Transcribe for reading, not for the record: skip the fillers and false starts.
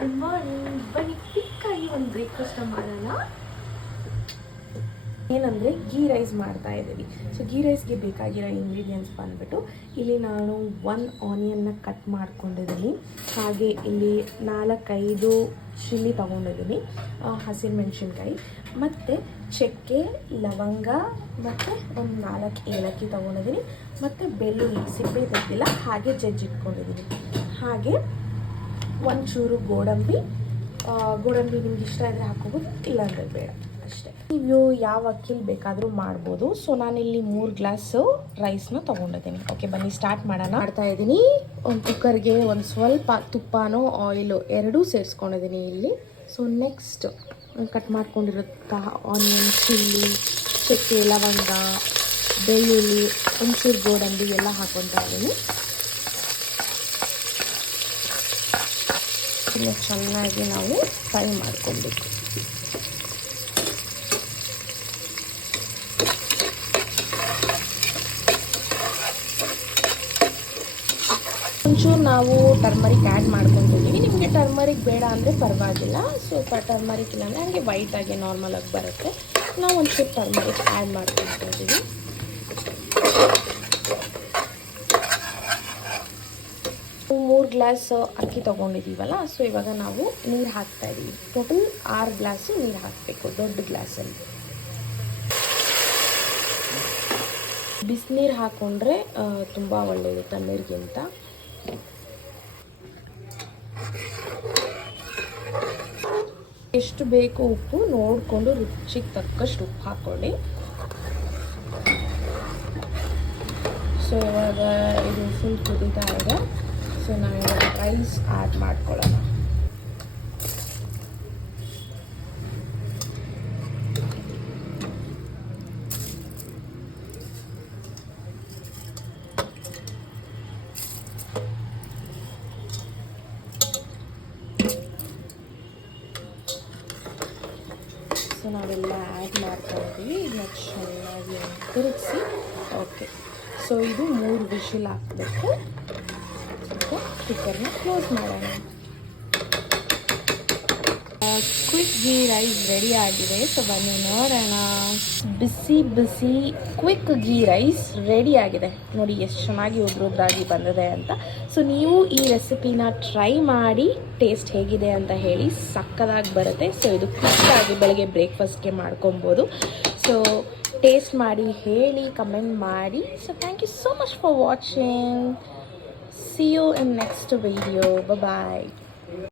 Good morning. ಬನ್ನಿ ಕ್ವಿಕ್ಕಾಗಿ ಒಂದು breakfast ಮಾಡೋಣ. ಏನಂದರೆ ಗೀ ರೈಸ್ ಮಾಡ್ತಾ ಇದ್ದೀವಿ. ಸೊ ಗೀ ರೈಸ್ಗೆ ಬೇಕಾಗಿರೋ ಇಂಗ್ರೀಡಿಯೆಂಟ್ಸ್ ಬಂದುಬಿಟ್ಟು ಇಲ್ಲಿ ನಾನು 1 ಆನಿಯನ್ನ ಕಟ್ ಮಾಡ್ಕೊಂಡಿದ್ದೀನಿ. ಹಾಗೆ ಇಲ್ಲಿ 4-5 ಚಿಲ್ಲಿ ತೊಗೊಂಡಿದ್ದೀನಿ, ಹಸಿಮೆಣಸಿನ್ಕಾಯಿ, ಮತ್ತು ಚಕ್ಕೆ, ಲವಂಗ, ಮತ್ತು ಒಂದು 4 ಏಲಕ್ಕಿ ತೊಗೊಂಡಿದ್ದೀನಿ, ಮತ್ತು ಬೆಳ್ಳುಳ್ಳಿ ಸಿಪ್ಪೆ ತೆಗೆದಿಲ್ಲ ಹಾಗೆ ಜಜ್ಜಿಟ್ಕೊಂಡಿದ್ದೀನಿ. ಹಾಗೆ ಒಂಚೂರು ಗೋಡಂಬಿ ನಿಮ್ಗೆ ಇಷ್ಟ ಇದ್ದರೆ ಹಾಕೋಬೋದು, ಇಲ್ಲಾಂದರೆ ಬೇಡ ಅಷ್ಟೇ. ನೀವು ಯಾವ ಅಕ್ಕಿಲಿ ಬೇಕಾದರೂ ಮಾಡ್ಬೋದು. ಸೊ ನಾನಿಲ್ಲಿ 3 ಗ್ಲಾಸು ರೈಸ್ನ ತೊಗೊಂಡಿದ್ದೀನಿ. ಓಕೆ, ಬನ್ನಿ ಸ್ಟಾರ್ಟ್ ಮಾಡೋಣ. ಮಾಡ್ತಾ ಇದ್ದೀನಿ. ಒಂದು ಕುಕ್ಕರ್ಗೆ ಒಂದು ಸ್ವಲ್ಪ ತುಪ್ಪನೋ ಆಯಿಲು ಎರಡೂ ಸೇರಿಸ್ಕೊಂಡಿದ್ದೀನಿ ಇಲ್ಲಿ. ಸೊ ನೆಕ್ಸ್ಟ್ ಕಟ್ ಮಾಡ್ಕೊಂಡಿರುತ್ತಾ ಆನಿಯನ್, ಚಿಲ್ಲಿ, ಚಕ್ಕೆ, ಲವಂಗ, ಬೆಳ್ಳುಳ್ಳಿ, ಒಂಚೂರು ಗೋಡಂಬಿ ಎಲ್ಲ ಹಾಕೊತಾ ಇದ್ದೀನಿ. ಚೆನ್ನಾಗಿ ನಾವು ಫ್ರೈ ಮಾಡ್ಕೊಬೇಕು. ಒಂಚೂರು ನಾವು ಟರ್ಮರಿಕ್ ಆ್ಯಡ್ ಮಾಡ್ಕೊತಿದ್ದೀವಿ. ನಿಮಗೆ ಟರ್ಮರಿಕ್ ಬೇಡ ಅಂದರೆ ಪರವಾಗಿಲ್ಲ. ಸ್ವಲ್ಪ ಟರ್ಮರಿಕ್ ಇಲ್ಲ ಅಂದರೆ ಹಂಗೆ ವೈಟಾಗಿ ನಾರ್ಮಲಾಗಿ ಬರುತ್ತೆ. ನಾವು ಒಂಚೂರು ಟರ್ಮರಿಕ್ ಆ್ಯಡ್ ಮಾಡ್ಕೊತಿದ್ದೀವಿ. ಮೂರು ಗ್ಲಾಸ್ ಅಕ್ಕಿ ತೊಗೊಂಡಿದ್ದೀವಲ್ಲ, ಸೊ ಇವಾಗ ನಾವು ನೀರು ಹಾಕ್ತಾಯಿದ್ದೀವಿ. ಟೋಟಲ್ 6 ಗ್ಲಾಸು ನೀರು ಹಾಕಬೇಕು ದೊಡ್ಡ ಗ್ಲಾಸಲ್ಲಿ. ಬಿಸಿನೀರು ಹಾಕ್ಕೊಂಡ್ರೆ ತುಂಬ ಒಳ್ಳೆಯದು ತಣ್ಣೀರಿಗಿಂತ. ಎಷ್ಟು ಬೇಕು ಉಪ್ಪು ನೋಡಿಕೊಂಡು ರುಚಿಗೆ ತಕ್ಕಷ್ಟು ಉಪ್ಪು ಹಾಕ್ಕೊಳ್ಳಿ. ಸೊ ಇವಾಗ ಇದು ಫುಲ್ ಕುದೀತಾ ಇದೆ. ಸೊ ನಾವು ರೈಸ್ ಆ್ಯಡ್ ಮಾಡ್ಕೊಳ್ಳೋಣ. ಸೊ ನಾವೆಲ್ಲ ಆ್ಯಡ್ ಮಾಡ್ಕೊಳ್ತೀವಿ. ಇದನ್ನ ಚೆನ್ನಾಗಿ ತಿರುಗಿಸಿ. ಓಕೆ, ಸೊ ಇದು 3 ವಿಷಿಲ್ ಹಾಕಬೇಕು. ಕುಕ್ಕರ್ನ ಕ್ಲೋಸ್ ಮಾಡೋಣ. ಕ್ವಿಕ್ ಗೀ ರೈಸ್ ರೆಡಿ ಆಗಿದೆ. ಸೊ ಬನ್ನಿ ನೋಡೋಣ. ಬಿಸಿ ಬಿಸಿ ಕ್ವಿಕ್ ಗೀ ರೈಸ್ ರೆಡಿ ಆಗಿದೆ. ನೋಡಿ ಎಷ್ಟು ಚೆನ್ನಾಗಿ ಉದ್ರುದ್ರಾಗಿ ಬಂದಿದೆ ಅಂತ. ಸೊ ನೀವು ಈ ರೆಸಿಪಿನ ಟ್ರೈ ಮಾಡಿ ಟೇಸ್ಟ್ ಹೇಗಿದೆ ಅಂತ ಹೇಳಿ. ಸಕ್ಕದಾಗಿ ಬರುತ್ತೆ. ಸೊ ಇದು ಕ್ವಿಕ್ಕಾಗಿ ಬೆಳಗ್ಗೆ ಬ್ರೇಕ್ಫಾಸ್ಟ್ಗೆ ಮಾಡ್ಕೊಬೋದು. ಸೊ ಟೇಸ್ಟ್ ಮಾಡಿ ಹೇಳಿ, ಕಮೆಂಟ್ ಮಾಡಿ. So thank you so much for watching. See you in next video. Bye bye.